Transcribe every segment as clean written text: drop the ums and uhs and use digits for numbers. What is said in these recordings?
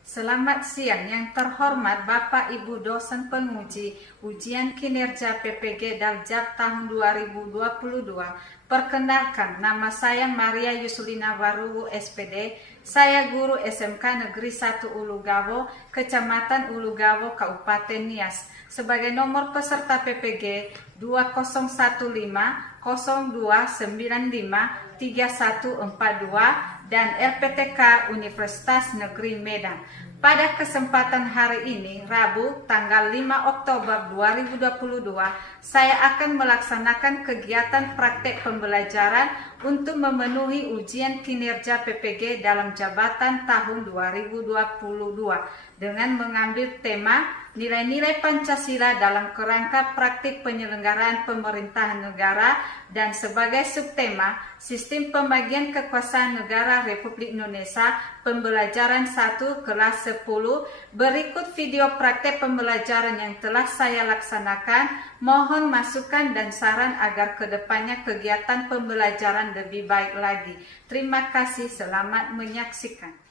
Selamat siang yang terhormat Bapak Ibu dosen penguji ujian kinerja PPG Daljab tahun 2022. Perkenalkan, nama saya Maria Yusulina Waruwu SPD. Saya guru SMK Negeri 1 Ulugawo, Kecamatan Ulugawo, Kabupaten Nias. Sebagai nomor peserta PPG 2015 0295 3142 dan LPTK Universitas Negeri Medan. Pada kesempatan hari ini, Rabu, tanggal 5 Oktober 2022, saya akan melaksanakan kegiatan praktek pembelajaran untuk memenuhi ujian kinerja PPG dalam jabatan tahun 2022 dengan mengambil tema nilai-nilai Pancasila dalam kerangka praktik penyelenggaraan pemerintahan negara dan sebagai subtema sistem pembagian kekuasaan negara Republik Indonesia pembelajaran 1 kelas 10. Berikut video praktek pembelajaran yang telah saya laksanakan. Mohon masukan dan saran agar kedepannya kegiatan pembelajaran lebih baik lagi. Terima kasih, selamat menyaksikan.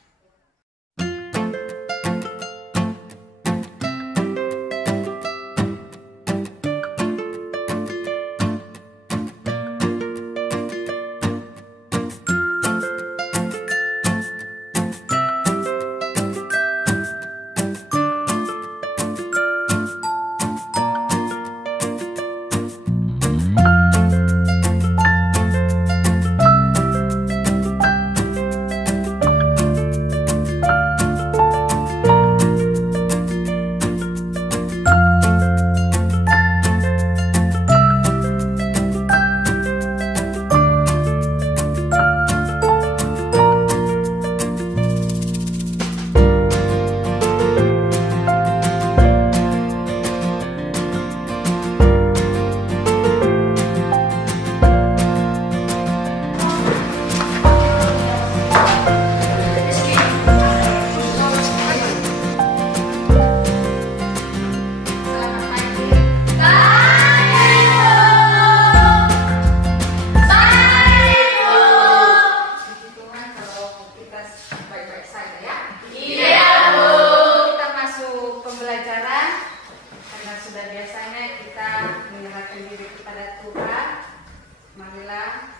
Marilah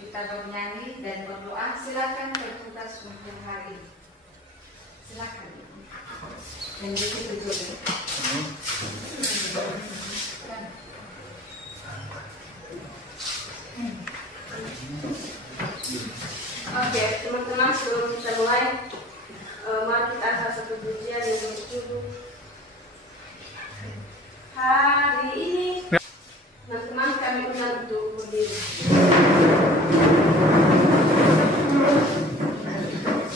kita bernyanyi dan berdoa. Silakan bertugas untuk hari ini. Silakan. Dan begitu dulu. Oke, teman-teman, sebelum kita mulai, mari kita angkat satu pujian yang berjudul hari ini. Teman-teman, kami undang untuk berdiri.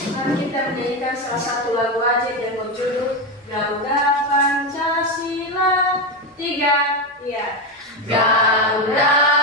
Mari kita menyanyikan salah satu lagu aja yang berjudul Garuda Pancasila 3. Ya. Garuda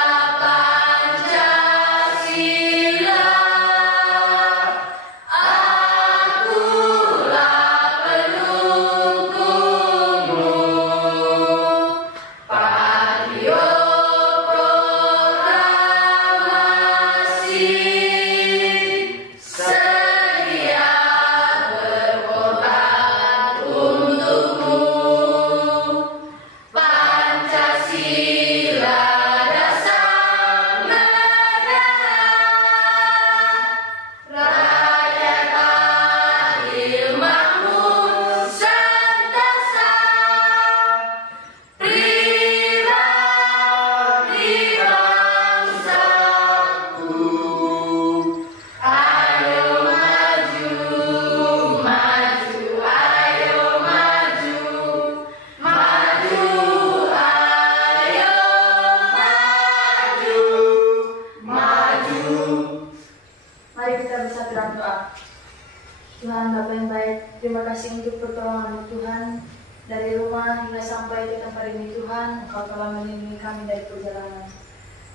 Tuhan Bapa yang baik, terima kasih untuk pertolongan Tuhan. Dari rumah hingga sampai ke tempat ini Tuhan, Engkau telah melindungi kami dari perjalanan.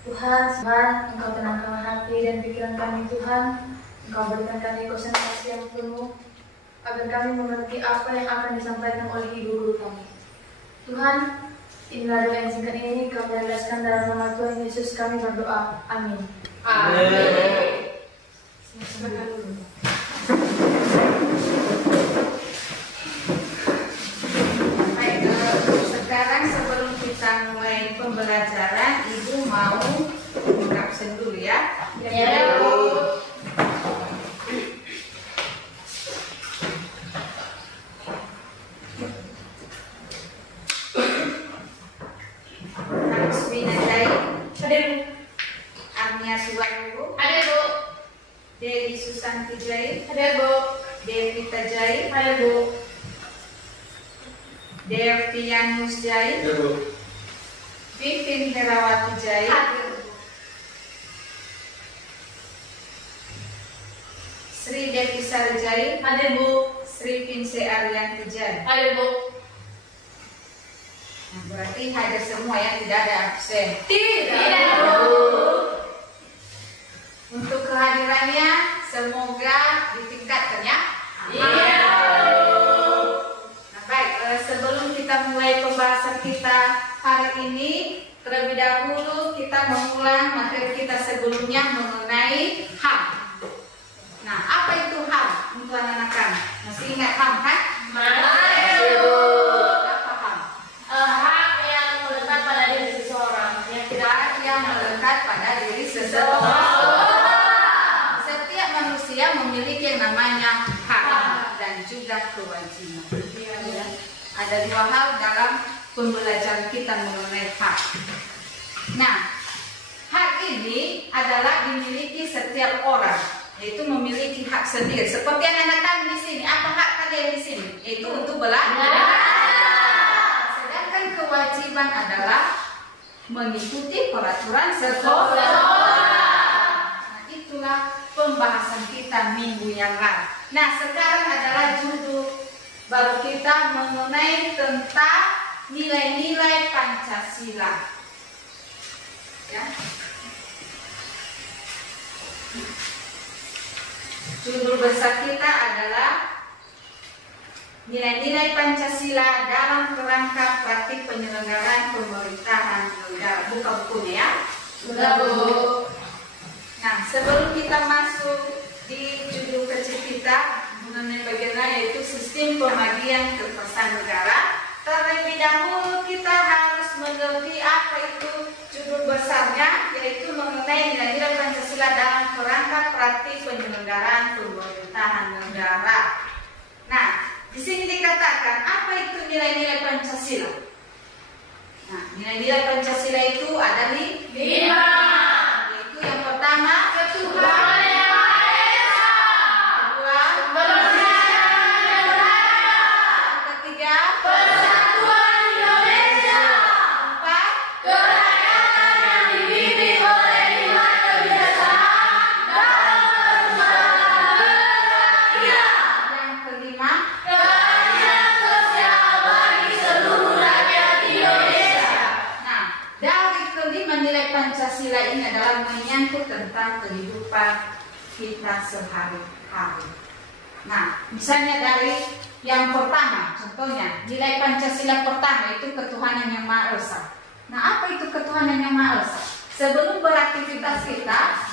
Tuhan, Engkau tenangkan hati dan pikiran kami Tuhan. Engkau berikan kami konsentrasi yang penuh, agar kami mengerti apa yang akan disampaikan oleh Ibu Guru kami. Tuhan, inilah doa yang singkat ini kami alaskan dalam nama Tuhan Yesus kami berdoa. Amin. Amin. Silakan dulu. Evita Jai. Hadir, Bu. Devtianus Jai. Hadir, Bu. Pipin Herawati Jai. Hadir, Bu. Sri Devi Sarjai. Hadir, Bu. Sri Pinse Arianti Jai. Hadir, Bu. Nah, berarti hadir semua ya, tidak ada absen. Tidak, Bu. Untuk kehadirannya semoga ditingkatkan ya. Iya. Nah, baik, sebelum kita mulai pembahasan kita hari ini, terlebih dahulu kita mengulang materi kita sebelumnya mengenai HAM. Nah, apa itu HAM untuk anak-anak? Masih ingat HAM kan? Masih, Bu. Apa HAM? Hak yang melekat pada diri seseorang. Hak yang melekat pada diri seseorang. Setiap manusia memiliki yang namanya hak dan juga kewajiban. Ada dua hal dalam pembelajaran kita mengenai hak. Nah, hak ini adalah dimiliki setiap orang, yaitu memiliki hak sendiri. Seperti anak-anak kami di sini, apa hak kalian di sini? Itu untuk belajar. Sedangkan kewajiban adalah mengikuti peraturan sekolah. Nah, itulah pembahasan kita minggu yang lalu. Nah, sekarang adalah judul baru kita mengenai tentang nilai-nilai Pancasila. Ya. Judul besar kita adalah nilai-nilai Pancasila dalam kerangka praktik penyelenggaraan pemerintahan negara. Buka bukunya ya. Sudah, Bu. Nah, sebelum kita masuk di judul kecil kita mengenai bagaimana yaitu sistem pembagian keperluan terlebih dahulu kita harus mengerti apa itu judul besarnya, yaitu mengenai nilai-nilai Pancasila dalam kerangka praktik penyelenggaraan pemerintahan negara. Nah, di sini dikatakan apa itu nilai-nilai Pancasila. Nah, nilai-nilai Pancasila itu ada di 5. yaitu yang pertama Tuhan yang Maha Esa. kedua Kebersihan negara. ketiga Persatuan Indonesia. empat Kerakyatan yang dibimbing oleh iman kebijaksanaan dalam perusahaan yang kelima keadilan sosial bagi seluruh rakyat Indonesia. Nah, dari kelima nilai Pancasila ini adalah menyangkut tentang kehidupan kita sehari-hari. Nah, misalnya dari yang pertama, contohnya nilai Pancasila pertama itu ketuhanan yang Maha Esa. Nah, apa itu ketuhanan yang Maha Esa? Sebelum beraktivitas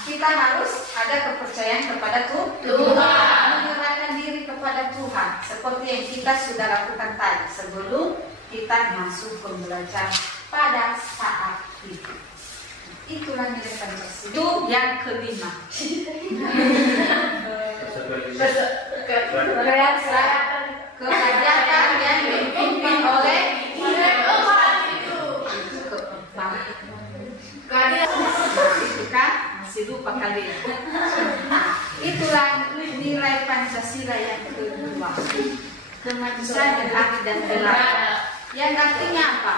kita harus ada kepercayaan kepada Tuhan. Menyerahkan diri kepada Tuhan, seperti yang kita sudah lakukan tadi sebelum kita masuk pembelajaran pada saat itu. Itulah nilai Pancasila. Itu yang kelima. Kebijakan yang dipimpin oleh itu kan masih lupa kalian. Nah, itulah nilai Pancasila yang kedua, kemanusiaan yang adil dan benar. Yang artinya apa?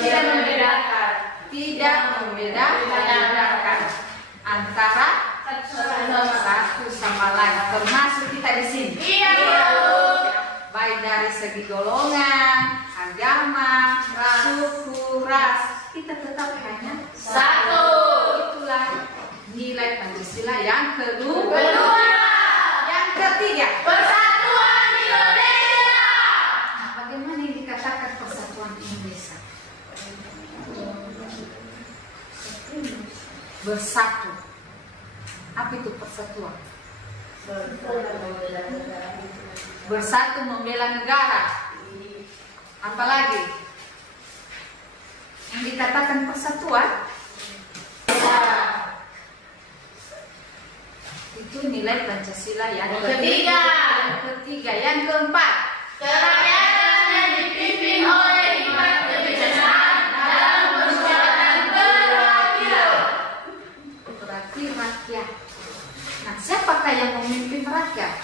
Tidak membedakan. Tidak membedakan antara satu sama lain, termasuk kita di sini. Iya, Bu. Baik dari segi golongan, agama, suku, ras, kita tetap hanya Satu. Itulah nilai Pancasila yang kedua. Yang ketiga, Persatuan Indonesia. nah, bagaimana yang dikatakan persatuan Indonesia? Bersatu. Apa itu persatuan? Bersatu membela negara. Apalagi yang dikatakan persatuan itu nilai Pancasila yang Ketiga. Yang ketiga, yang keempat, Kerakyatan yang dipimpin oleh iman kebijaksanaan dalam persoalan perwakilan. berarti rakyat. Nah, siapakah yang memimpin rakyat?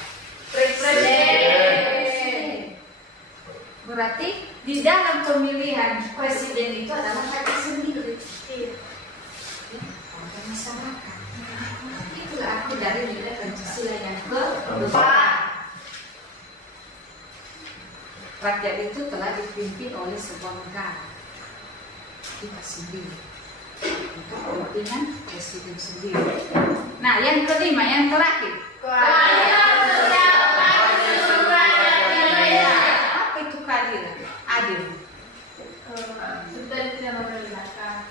Presiden. Berarti di dalam pemilihan presiden itu adalah rakyat sendiri. Warga masyarakat. Itulah arti dari nilai Pancasila yang keempat. Rakyat itu telah dipimpin oleh sebuah negara. Kita sendiri. Untuk kepentingan presiden sendiri. Nah, yang kelima, yang terakhir. Apa itu keadilan? Adil.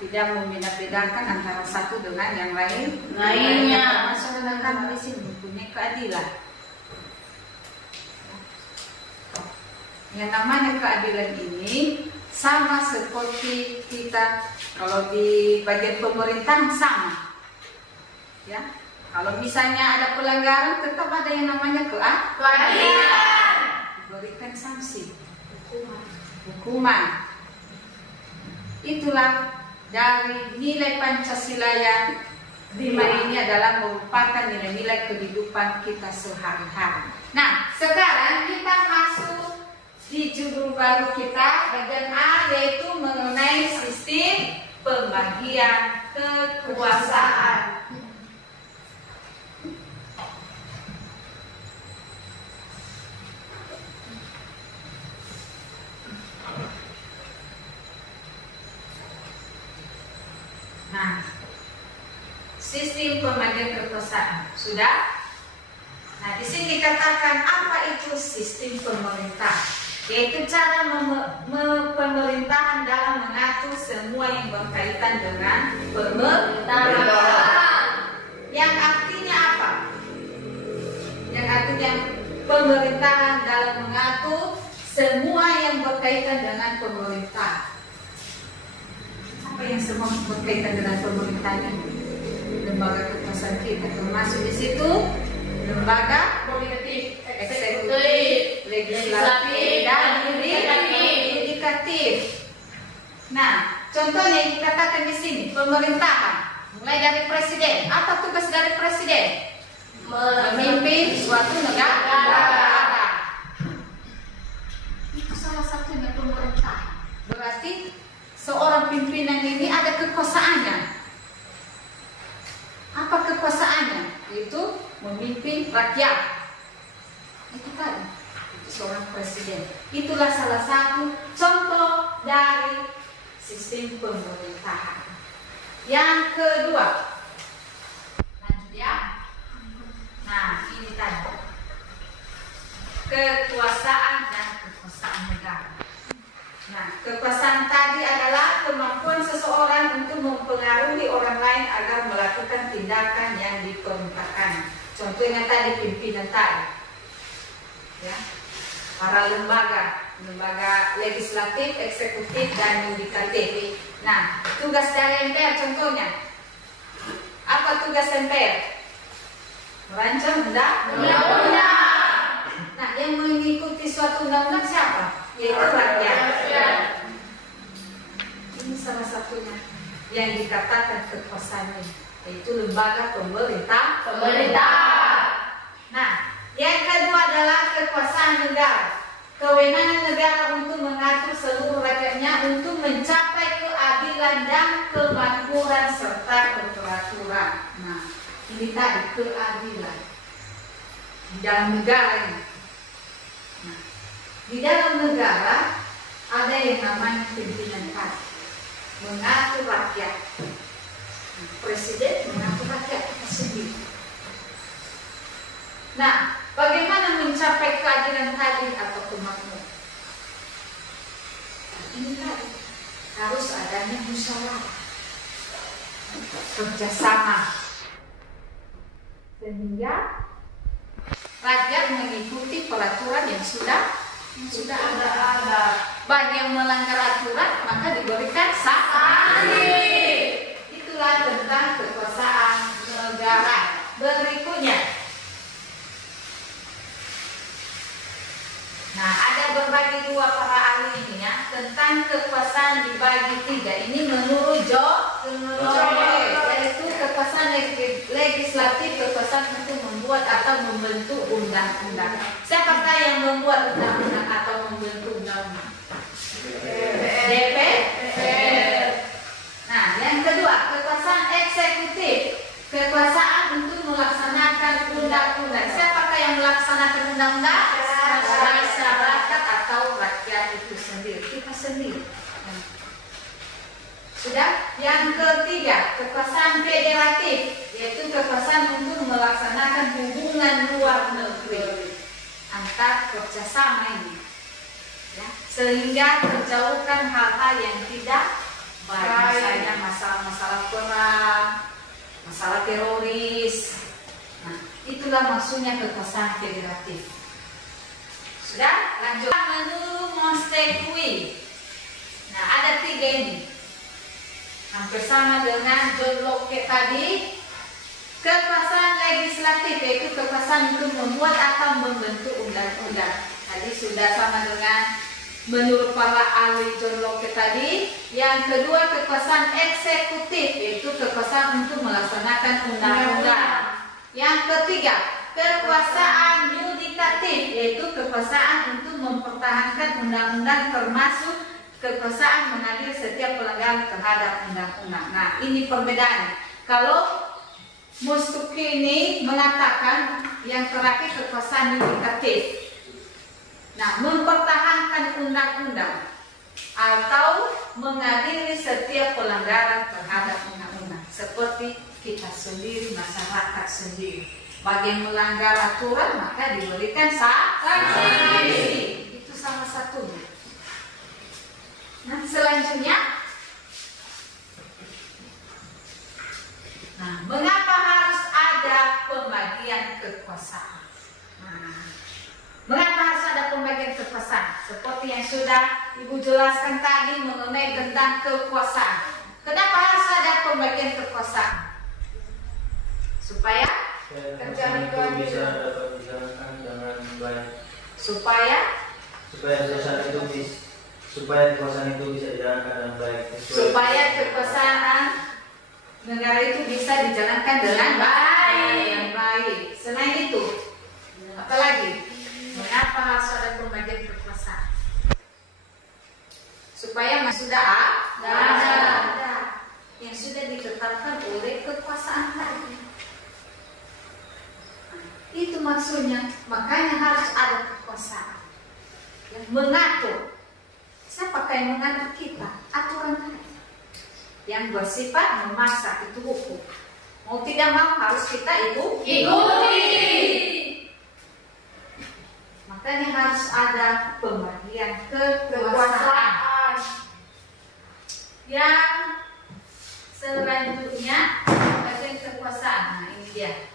Tidak membeda-bedakan antara satu dengan yang lainnya. Masyarakat di sini mempunyai keadilan. Yang namanya keadilan ini sama seperti kita kalau di bagian pemerintahan sama, ya. Kalau misalnya ada pelanggaran, tetap ada yang namanya keadilan. Diberikan sanksi, hukuman. Itulah dari nilai Pancasila yang 5 ini adalah merupakan nilai-nilai kehidupan kita sehari-hari. Nah, sekarang kita masuk di judul baru kita bagian A, yaitu mengenai sistem pembagian kekuasaan. Nah, sistem pembagian kekuasaan sudah. Nah, di sini dikatakan apa itu sistem pemerintah. Yaitu cara pemerintahan dalam mengatur semua yang berkaitan dengan pemerintahan. Yang artinya apa? Yang artinya pemerintahan dalam mengatur semua yang berkaitan dengan pemerintah. Apa yang semua berkaitan dengan pemerintahan? Lembaga kekuasaan kita termasuk di situ lembaga politik, eksekutif, legislatif, dan yudikatif. Nah, contohnya yang dikatakan di sini pemerintahan, mulai dari presiden. Apa tugas dari presiden? Memimpin suatu negara. Itu salah satunya pemerintahan. Berarti seorang pimpinan ini ada kekuasaannya. Apa kekuasaannya? Itu memimpin rakyat. Itu tadi, itu seorang presiden. Itulah salah satu contoh dari sistem pemerintahan. Yang kedua, lanjut ya. Nah, ini tadi kekuasaan dan kekuasaan negara. Nah, kekuasaan tadi adalah kemampuan seseorang untuk mempengaruhi orang lain agar melakukan tindakan yang diperintahkan. Contohnya tadi pimpinan tadi, ya, para lembaga legislatif, eksekutif, dan yudikatif. Nah, tugas dari MPR contohnya, apa tugas MPR? Merancang undang-undang. Nah, yang mengikuti suatu undang-undang siapa? Yaitu rakyat. Ini salah satunya yang dikatakan kekuasaan, yaitu lembaga pemerintah. Nah, yang kedua adalah kekuasaan negara. Kewenangan negara untuk mengatur seluruh rakyatnya untuk mencapai keadilan dan kemakmuran serta keteraturan. Nah, ini tadi keadilan di dalam negara ini. Nah, di dalam negara ada yang namanya pimpinan tadi, mengatur rakyat. Presiden mengatur rakyat kita sendiri. Nah, bagaimana mencapai keadilan tadi atau kemakmuran? Ini tadi harus adanya musyawarah, kerjasama, sehingga rakyat mengikuti peraturan yang sudah ada. Bagi yang melanggar aturan maka diberikan sanksi. Itulah tentang kekuasaan negara. Berikutnya, nah, ada berbagi dua para ahli ini ya, tentang kekuasaan dibagi tiga. Ini menurut Joe, yaitu kekuasaan legislatif, kekuasaan untuk membuat atau membentuk undang-undang. Siapakah yang membuat undang-undang atau membentuk undang-undang? DPR. Nah, yang kedua, kekuasaan eksekutif, kekuasaan untuk melaksanakan undang-undang. Siapakah yang melaksanakan undang-undang? Masyarakat atau rakyat itu sendiri, kita sendiri. Sudah. Yang ketiga, kekuasaan federatif, yaitu kekuasaan untuk melaksanakan hubungan luar negeri antar kerjasama ini, ya, sehingga terjauhkan hal-hal yang tidak baik, misalnya masalah-masalah perang, masalah teroris. Nah, itulah maksudnya kekuasaan federatif. Sudah. Lanjut. Menurut Montesquieu, nah ada 3 ini. Hampir sama dengan John Locke tadi. Kekuasaan legislatif, yaitu kekuasaan untuk membuat atau membentuk undang-undang. Tadi sudah sama dengan menurut para ahli John Locke tadi. Yang kedua, kekuasaan eksekutif, yaitu kekuasaan untuk melaksanakan undang-undang. Yang ketiga, kekuasaan yudikatif, yaitu kekuasaan untuk mempertahankan undang-undang, termasuk kekuasaan mengadili setiap pelanggaran terhadap undang-undang. Nah, ini perbedaannya. Kalau Montesquieu ini mengatakan yang terakhir kekuasaan yudikatif. Nah, mempertahankan undang-undang atau mengadili setiap pelanggaran terhadap undang-undang. Seperti kita sendiri, masyarakat sendiri. Bagi yang melanggar aturan maka diberikan sanksi. Itu salah satunya. Nah, selanjutnya, nah, mengapa harus ada pembagian kekuasaan? Nah, mengapa harus ada pembagian kekuasaan? Seperti yang sudah Ibu jelaskan tadi mengenai tentang kekuasaan. Kenapa harus ada pembagian kekuasaan? Supaya kerjaan itu bisa dapat dijalankan dengan baik. Supaya kekuasaan itu bisa dijalankan dengan baik. Supaya kekuasaan negara itu bisa dijalankan dengan baik. Selain itu, apalagi? Mengapa harus ada pembagian kekuasaan? Supaya sudah ada yang sudah ditetapkan oleh kekuasaan tadi. Itu maksudnya, makanya harus ada kekuasaan yang mengatur. Siapakah yang mengatur kita? Aturan tadi yang bersifat memaksa, itu hukum. Mau tidak mau harus kita ikuti. Makanya harus ada pembagian kekuasaan. Yang selanjutnya, bagian kekuasaan. Nah, ini dia.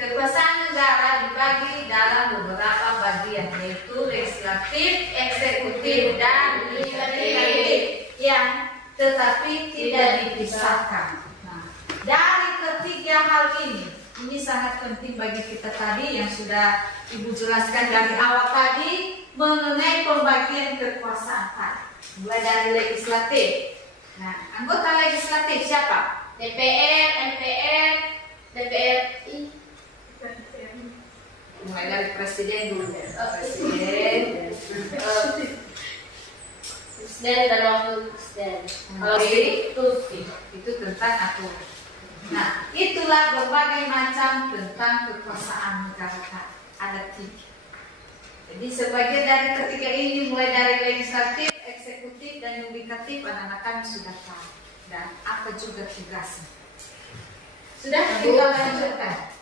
Kekuasaan negara dibagi dalam beberapa bagian, yaitu legislatif, eksekutif, dan yudikatif, yang tetapi tidak dipisahkan. Nah, dari ketiga hal ini sangat penting bagi kita tadi yang sudah Ibu jelaskan dari awal tadi mengenai pembagian kekuasaan tadi. Mulai dari legislatif. Nah, anggota legislatif siapa? DPR, MPR, DPRI. Mulai dari presiden dulu. Presiden dan wakil presiden. Itu tentang aturan. Nah, itulah berbagai macam tentang kekuasaan negara. Ada 3. Jadi sebagian dari ketiga ini, mulai dari legislatif, eksekutif, dan yudikatif, anak-anak kami sudah tahu. Dan apa juga tugasnya. Sudah, kita lanjutkan.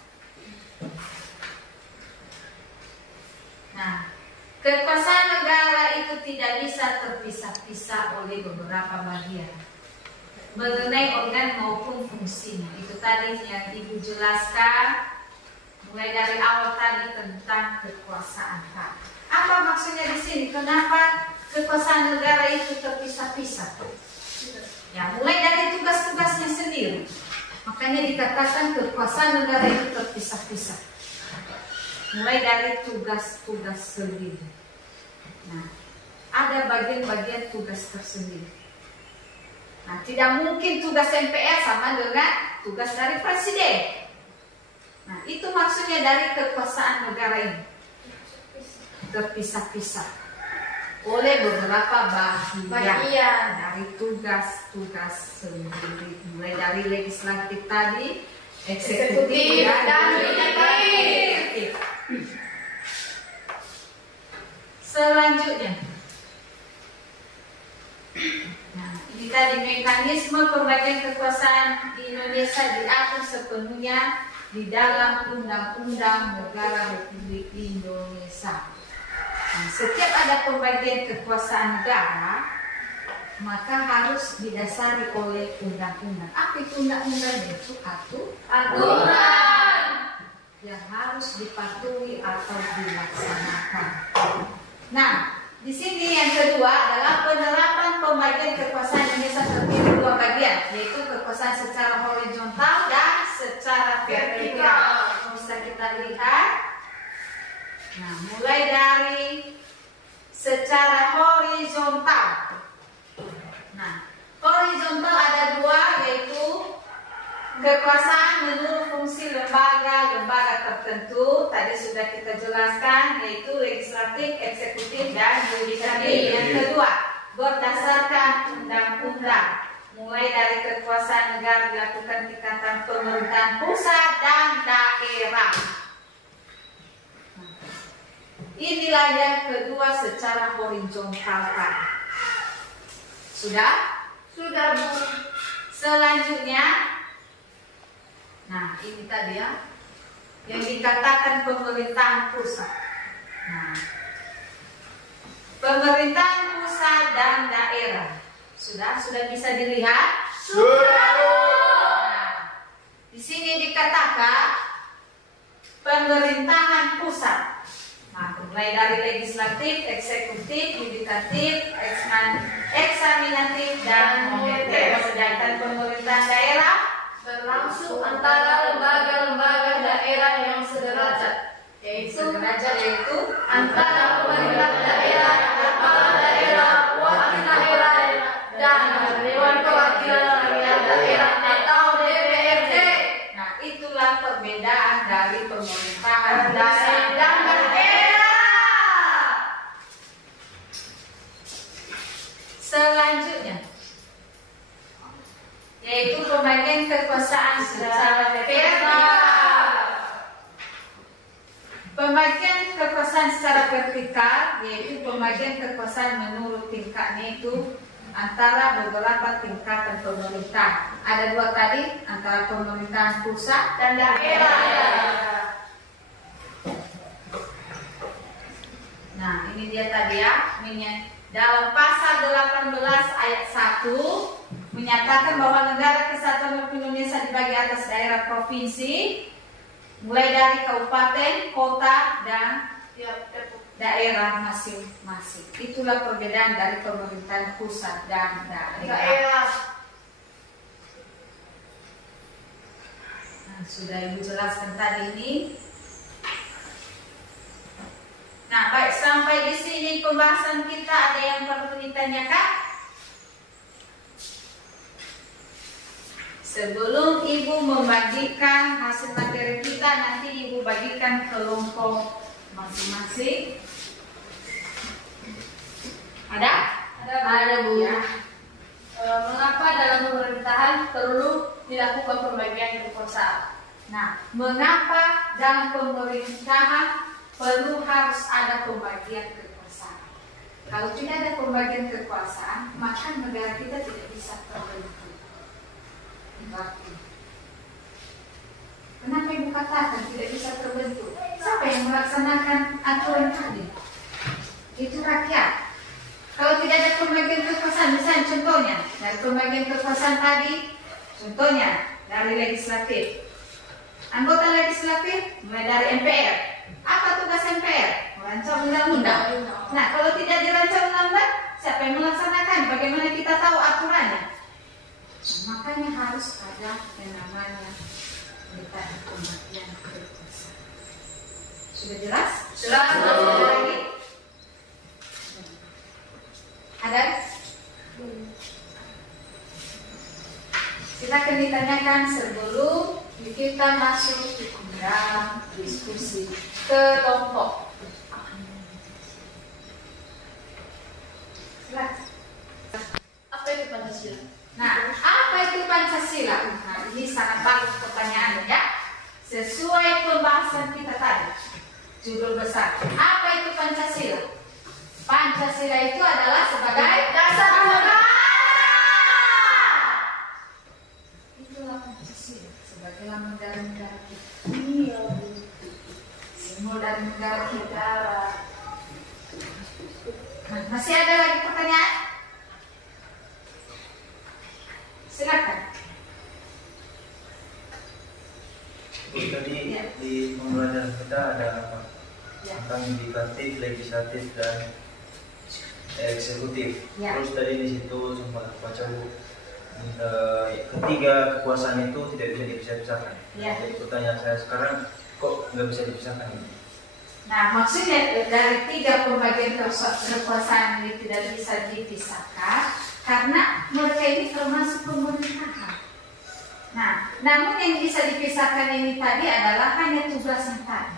Nah, kekuasaan negara itu tidak bisa terpisah-pisah oleh beberapa bagian mengenai organ maupun fungsinya. Itu tadi yang Ibu jelaskan mulai dari awal tadi tentang kekuasaan. Apa maksudnya di sini? Kenapa kekuasaan negara itu terpisah-pisah? Ya, mulai dari tugas-tugasnya sendiri. Makanya dikatakan kekuasaan negara itu terpisah-pisah. Mulai dari tugas-tugas sendiri. Nah, ada bagian-bagian tugas tersendiri. Nah, tidak mungkin tugas MPR sama dengan tugas dari presiden. Nah, itu maksudnya dari kekuasaan negara ini. Terpisah-pisah oleh beberapa bagian dari tugas-tugas sendiri. Mulai dari legislatif tadi, eksekutif dan legislatif. Selanjutnya, nah, ini tadi mekanisme pembagian kekuasaan di Indonesia diatur sepenuhnya di dalam Undang-Undang Negara Republik Indonesia. Nah, setiap ada pembagian kekuasaan negara, maka harus didasari oleh undang-undang. Apa itu undang-undang? Itu aturan yang harus dipatuhi atau dilaksanakan. Nah, di sini yang kedua adalah penerapan pembagian kekuasaan Indonesia terdiri dua bagian, yaitu kekuasaan secara horizontal dan secara vertikal. Bisa kita lihat. Nah, mulai dari secara horizontal. Nah, horizontal ada dua, yaitu kekuasaan menurut fungsi lembaga tertentu. Tadi sudah kita jelaskan, yaitu legislatif, eksekutif, dan yudikatif. Yang kedua, berdasarkan undang-undang. Mulai dari kekuasaan negara dilakukan tingkatan pemerintahan pusat dan daerah. Inilah yang kedua secara horizontal. Sudah? Sudah, Bu. Selanjutnya, nah ini tadi ya, yang dikatakan pemerintahan pusat. Nah, pemerintahan pusat dan daerah. Sudah bisa dilihat? Sudah. Nah, di sini dikatakan pemerintahan pusat. Nah, mulai dari legislatif, eksekutif, yudikatif, eksaminatif, dan moneter. Sedangkan pemerintahan daerah berlangsung antara lembaga-lembaga daerah yang sederajat, yaitu antara pemerintah daerah, kepala daerah, wakil daerah, dan Dewan Perwakilan Rakyat Daerah atau DPRD. Nah, itulah perbedaan dari pemerintahan Dasar dan daerah. Selanjutnya, yaitu pembagian kekuasaan secara vertikal. Pembagian kekuasaan secara vertikal yaitu pembagian kekuasaan menurut tingkatnya itu antara beberapa tingkatan pemerintah. Ada dua tadi, antara pemerintahan pusat dan daerah. Nah, ini dia tadi ya. Dalam pasal 18 ayat 1 menyatakan bahwa negara kesatuan Republik Indonesia dibagi atas daerah provinsi, mulai dari kabupaten, kota, dan daerah masing-masing. Itulah perbedaan dari pemerintahan pusat dan daerah. Nah, sudah Ibu jelaskan tadi ini. Nah, baik, sampai di sini pembahasan kita. Ada yang perlu ditanyakan? Sebelum Ibu membagikan hasil materi kita, nanti Ibu bagikan kelompok masing-masing. Ada? Ada, Bu. Ya. Mengapa dalam pemerintahan perlu dilakukan pembagian kekuasaan? Nah, mengapa dalam pemerintahan perlu harus ada pembagian kekuasaan? Kalau tidak ada pembagian kekuasaan, maka negara kita tidak bisa terbentuk. Berarti, kenapa Ibu katakan tidak bisa terbentuk? Siapa yang melaksanakan aturan tadi? Itu rakyat. Kalau tidak ada pembagian kekuasaan, misalnya contohnya dari pembagian kekuasaan tadi, contohnya dari legislatif. Anggota legislatif mulai dari MPR. Apa tugas MPR? Merancang undang-undang. Nah, kalau tidak dirancang undang-undang, siapa yang melaksanakan? Bagaimana kita tahu aturannya? Makanya harus ada yang namanya pembagian kekuasaan. Sudah jelas? Jelas. Lagi? Ada? Silakan ditanyakan sebelum kita masuk ke dalam diskusi kelompok. Silakan. Apa itu Pancasila? Nah, apa itu Pancasila? Nah, ini sangat bagus pertanyaannya ya. Sesuai pembahasan kita tadi. Judul besar. Apa itu Pancasila? Pancasila itu adalah sebagai dasar negara. Itulah Pancasila sebagai lambang dari negara kita. Iya. Simbol dari negara kita. Nah, masih ada lagi pertanyaan? Silakan. Tadi Ya. di pembelajaran kita ada apa? Ya. Tentang yudikatif, legislatif, dan eksekutif. Ya. Terus tadi di situ sempat baca Bu, ketiga kekuasaan itu tidak bisa dipisah-pisahkan. Ya. Jadi pertanyaan saya sekarang, kok nggak bisa dipisahkan? Nah, maksudnya dari tiga pembagian kekuasaan ini tidak bisa dipisahkan karena mereka ini termasuk pemerintahan. Nah, namun yang bisa dipisahkan ini tadi adalah hanya tugas yang tadi.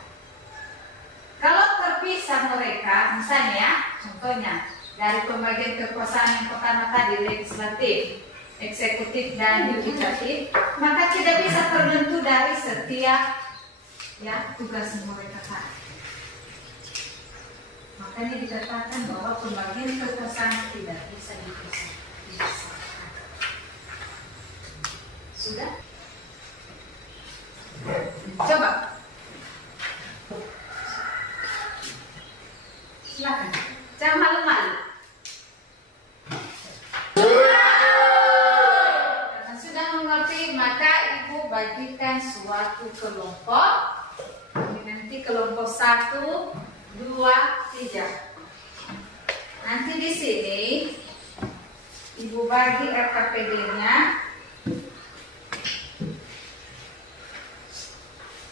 Kalau terpisah mereka, misalnya, contohnya dari pembagian kekuasaan yang pertama tadi, legislatif, eksekutif, dan yudikatif, maka tidak bisa terbentuk dari setiap ya tugas mereka tadi. Makanya dikatakan bahwa pembagian kekuasaan tidak bisa dipisahkan. Sudah? Coba. Silakan. Jangan malu-malu. Karena sudah mengerti, maka Ibu bagikan suatu kelompok. Ini nanti kelompok 1, 2, 3. Nanti di sini Ibu bagi RKPD-nya.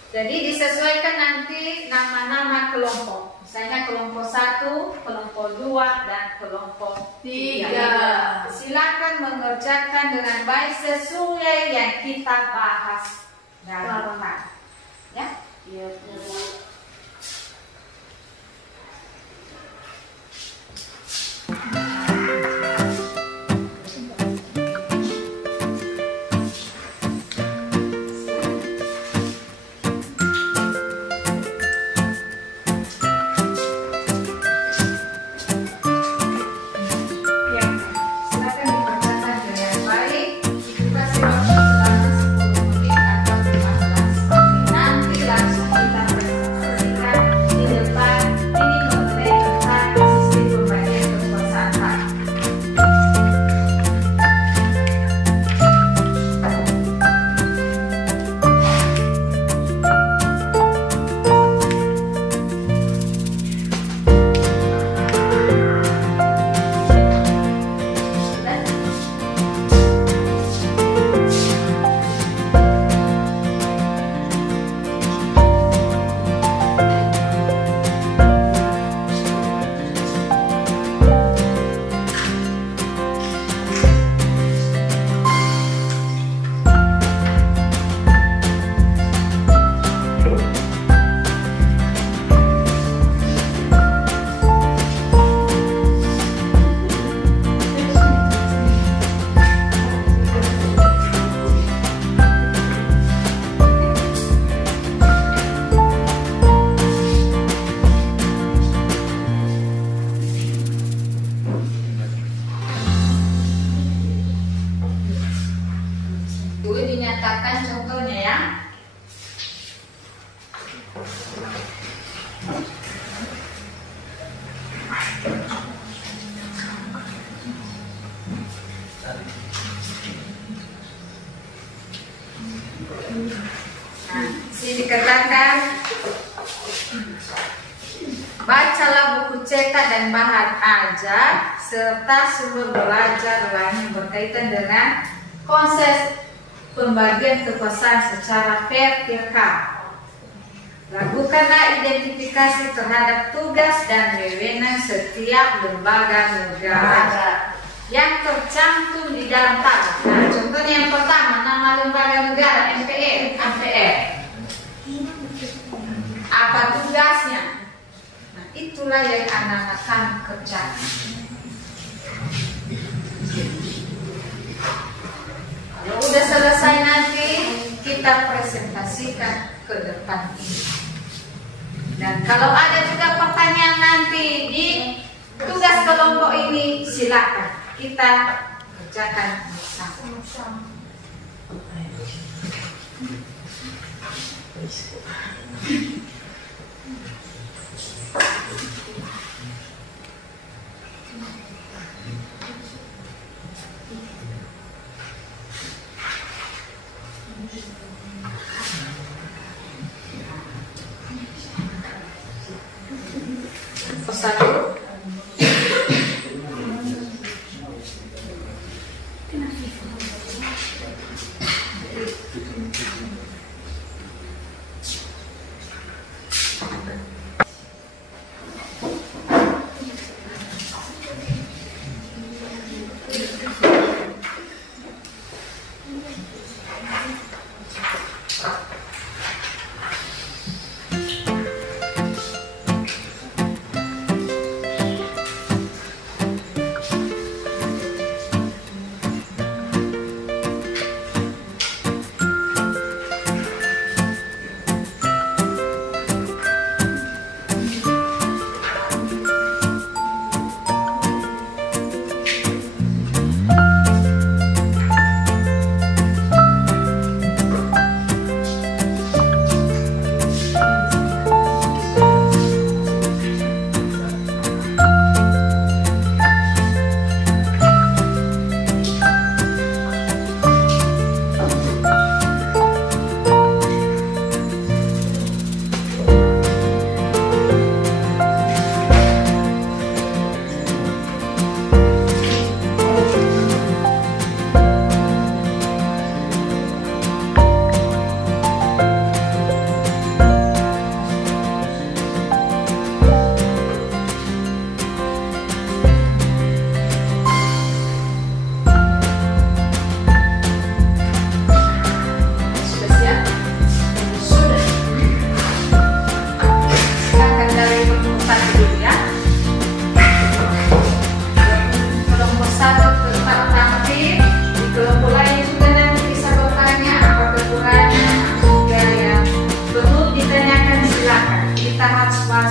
Jadi disesuaikan nanti nama-nama kelompok. Misalnya kelompok 1, kelompok 2, dan kelompok 3. Silakan mengerjakan dengan baik sesuai yang kita bahas dalam tadi. Ya? Iya. Nanti langsung kita presentasikan di depan. dikatakan bacalah buku cetak dan bahan ajar serta sumber belajar lain yang berkaitan dengan konsep pembagian kekuasaan secara vertikal. Lakukanlah identifikasi terhadap tugas dan wewenang setiap lembaga negara. yang tercantum di dalam tabel. Nah, contohnya yang pertama, nama lembaga negara MPR. Apa tugasnya? Nah, itulah yang anak-anak kami kerjakan. Kalau udah selesai nanti kita presentasikan ke depan ini. Dan kalau ada juga pertanyaan nanti di tugas kelompok ini, silakan kita kerjakan bersama. Satu.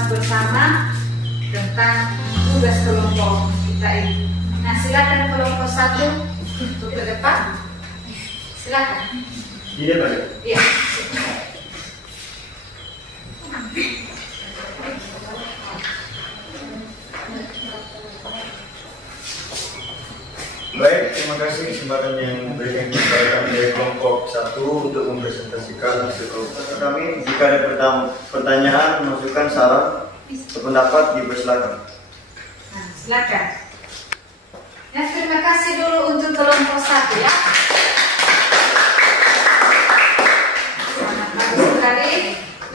Bersama tentang tugas kelompok kita ini. Nah, silakan kelompok 1 untuk ke depan. Silakan. Iya, Pak. Iya. Baik, terima kasih kesempatan yang diberikan kepada kami dari kelompok 1 untuk mempresentasikan hasil kelompok kami. Jika ada pertanyaan, masukan, saran, pendapat, dipersilakan. Nah, silakan. Ya, terima kasih dulu untuk kelompok 1 ya. Sangat bagus sekali.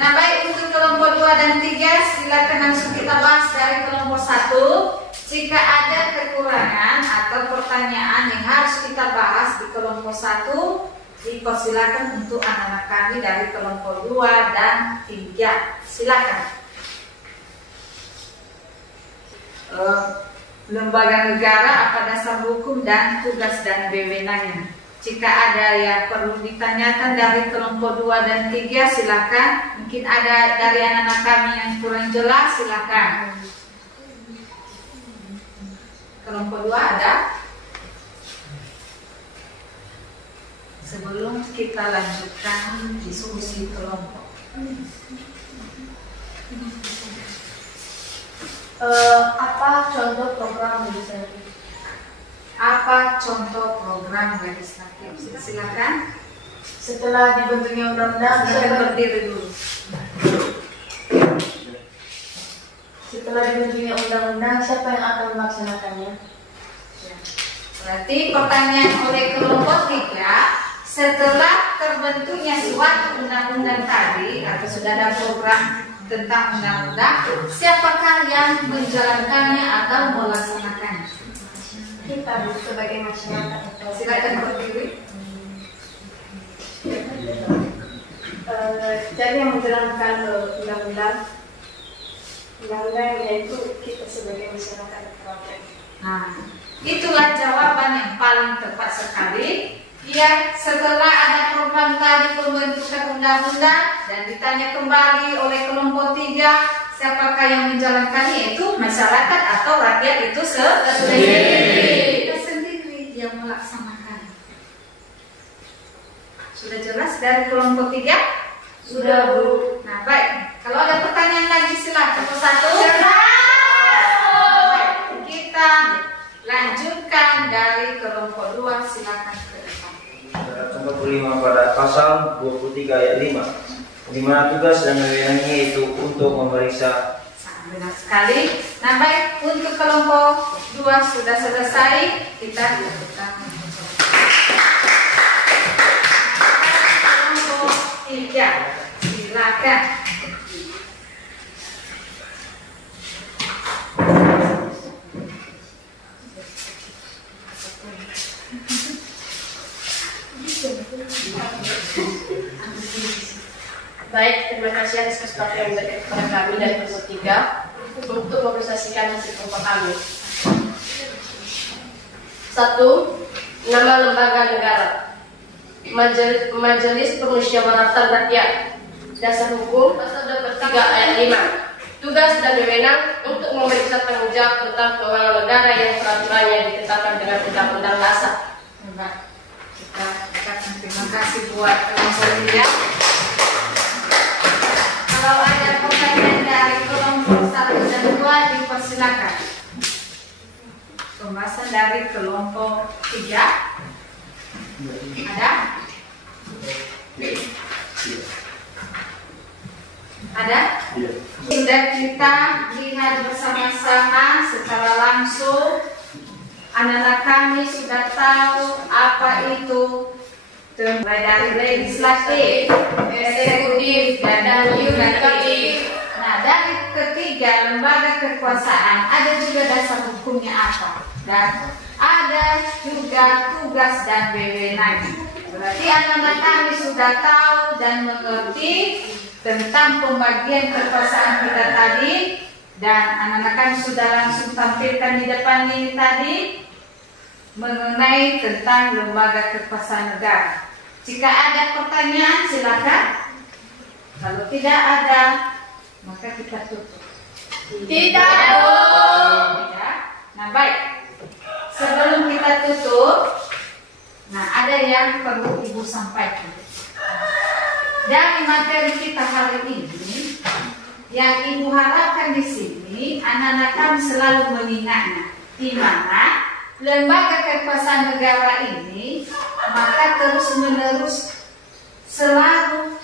Nah, baik untuk kelompok 2 dan 3, silakan langsung kita bahas dari kelompok 1. Jika ada kekurangan atau pertanyaan yang harus kita bahas di kelompok 1, dipersilakan untuk anak-anak kami dari kelompok 2 dan 3. Silakan. Lembaga negara, apa dasar hukum dan tugas dan wewenangnya. Jika ada yang perlu ditanyakan dari kelompok 2 dan 3, silakan. Mungkin ada dari anak-anak kami yang kurang jelas, silakan. Kelompok 2 ada? Sebelum kita lanjutkan diskusi kelompok. Apa contoh program legislatif? Apa contoh program legislatif? Silakan. Setelah dibentuknya undang-undang, Silakan berdiri dulu. Setelah dibentuknya undang-undang, siapa yang akan melaksanakannya? Ya. Berarti pertanyaan oleh kelompok 3, setelah terbentuknya suatu undang-undang tadi atau sudah ada program tentang undang-undang, siapakah yang menjalankannya atau melaksanakannya? kami sebagai masyarakat. Silakan berdiri. Jadi yang menjalankan undang-undang yaitu kita sebagai masyarakat terwakil. Nah, itulah jawaban yang paling tepat sekali. Ya, setelah ada program tadi pembentukan undang-undang dan ditanya kembali oleh kelompok 3, siapakah yang menjalankannya, itu masyarakat atau rakyat itu sendiri. Kita sendiri yang melaksanakan. Sudah jelas dari kelompok 3? Sudah, Bu. Nah, baik. Kalau ada pertanyaan lagi silakan. Satu. Baik. Kita lanjutkan dari kelompok 2, silakan ke depan. Contoh kelima pada pasal 23 ayat 5, di mana tugas dan wewenangnya itu untuk memeriksa. Benar sekali. Nah, baik, untuk kelompok 2 sudah selesai. Kita lanjutkan. Kelompok 3, silakan. Baik, terima kasih atas kesempatan yang diberikan kepada kami dari kelompok 3 untuk mempresentasikan hasil kelompok kami. 1. Nama lembaga negara Majelis Permusyawaratan Rakyat. Dasar hukum pasal 23 ayat 5. Tugas dan wewenang untuk memeriksa tanggung jawab tentang keuangan negara yang peraturannya ditetapkan dengan Undang-Undang Dasar. Baik. Kita ucapkan terima kasih buat kelompok 3. Kalau ada pertanyaan dari kelompok 1 dan 2, dipersilakan. Pembahasan dari kelompok 3 ada? Ada? Sudah kita lihat bersama-sama secara langsung. Anak-anak kami sudah tahu apa itu mulai dari legislatif, eksekutif, dan yudikatif. Nah, dari ketiga lembaga kekuasaan ada juga dasar hukumnya apa, dan ada juga tugas dan wewenang. Berarti anak-anak kami sudah tahu dan mengerti tentang pembagian kekuasaan kita tadi, dan anak-anak kami sudah langsung tampilkan di depan ini tadi mengenai tentang lembaga kekuasaan negara. Jika ada pertanyaan silakan. Kalau tidak ada, maka kita tutup. Tidak. Tidak. Nah, baik. Sebelum kita tutup, nah ada yang perlu Ibu sampaikan. Dari materi kita hari ini, yang Ibu harapkan di sini, anak-anak kami selalu mengingatnya, di mana lembaga kekuasaan negara ini maka terus-menerus selalu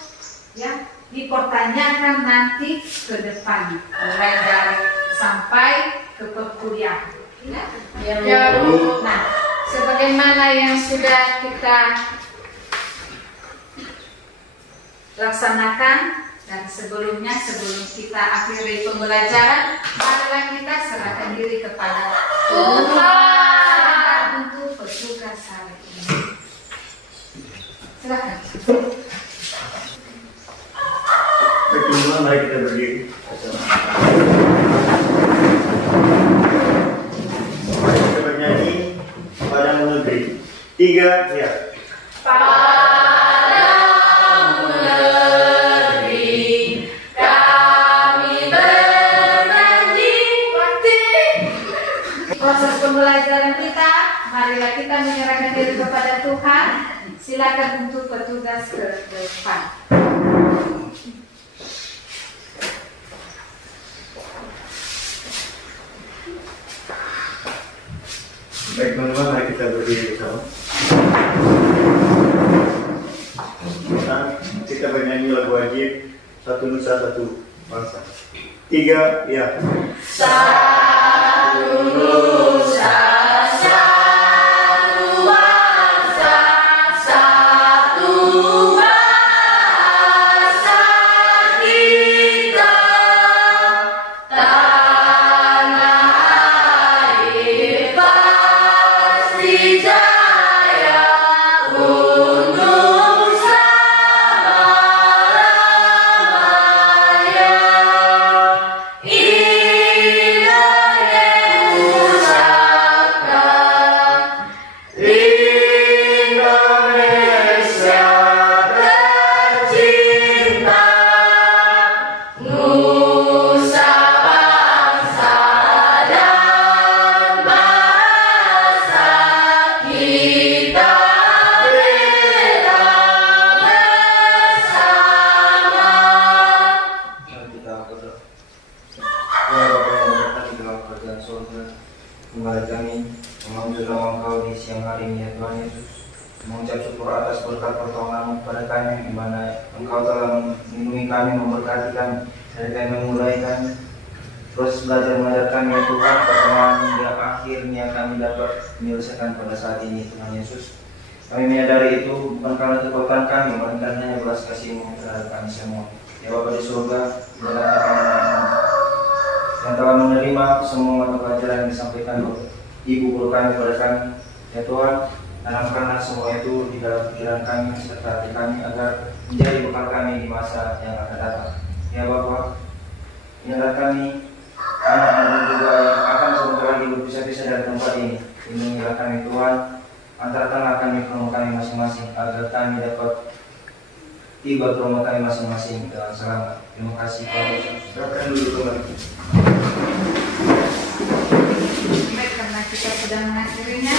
ya dipertanyakan nanti ke depan, mulai dari sampai ke perkuliahan. Ya. Nah, sebagaimana yang sudah kita laksanakan dan sebelum kita akhiri pembelajaran, marilah kita serahkan diri kepada Tuhan untuk petugas hari ini. Silakan. Kedua, mari kita berdiri. Mari kita bernyanyi Padamu Negeri. 3, ya. Proses pembelajaran kita, marilah kita menyerahkan diri kepada Tuhan. Silakan untuk petugas ke depan. Baik teman-teman, mari kita berdiri bersama. Dan kita bernyanyi lagu wajib Satu Nusa Satu Bangsa. 3, ya. Satu Nusa, satu bangsa, satu bangsa kita, tanah air pada surga. Kembali kami memohon doa Engkau di siang hari ini ya Tuhan Yesus. Mengucap syukur atas berkat pertolongan kepada kami, di mana Engkau telah melindungi kami, memberkati kami, dari kami memulai kami. Proses belajar mengajar kami ya Tuhan, pertemuan hingga akhirnya kami dapat menyelesaikan pada saat ini Tuhan Yesus. Kami menyadari itu bukan karena kekuatan kami, melainkan hanya belas kasih-Mu terhadap kami semua. Ya Bapa di surga, berkata kami yang telah menerima semua mata pelajaran yang disampaikan Ibu guru kami kepada kami. Ya Tuhan, tanamkanlah semua itu di dalam pikiran kami serta hati kami agar menjadi bekal kami di masa yang akan datang. Ya Bapa, inilah kami anak-anak juga yang akan sebentar lagi berpisah-pisah dari tempat ini. Lindungilah kami Tuhan, antarkanlah kami ke rumah kami masing-masing agar kami dapat tiba ke rumah kami masing-masing dengan selamat. Terima kasih Tuhan Yesus. Silakan dulu kembali. Baik, karena kita sudah mengakhirinya,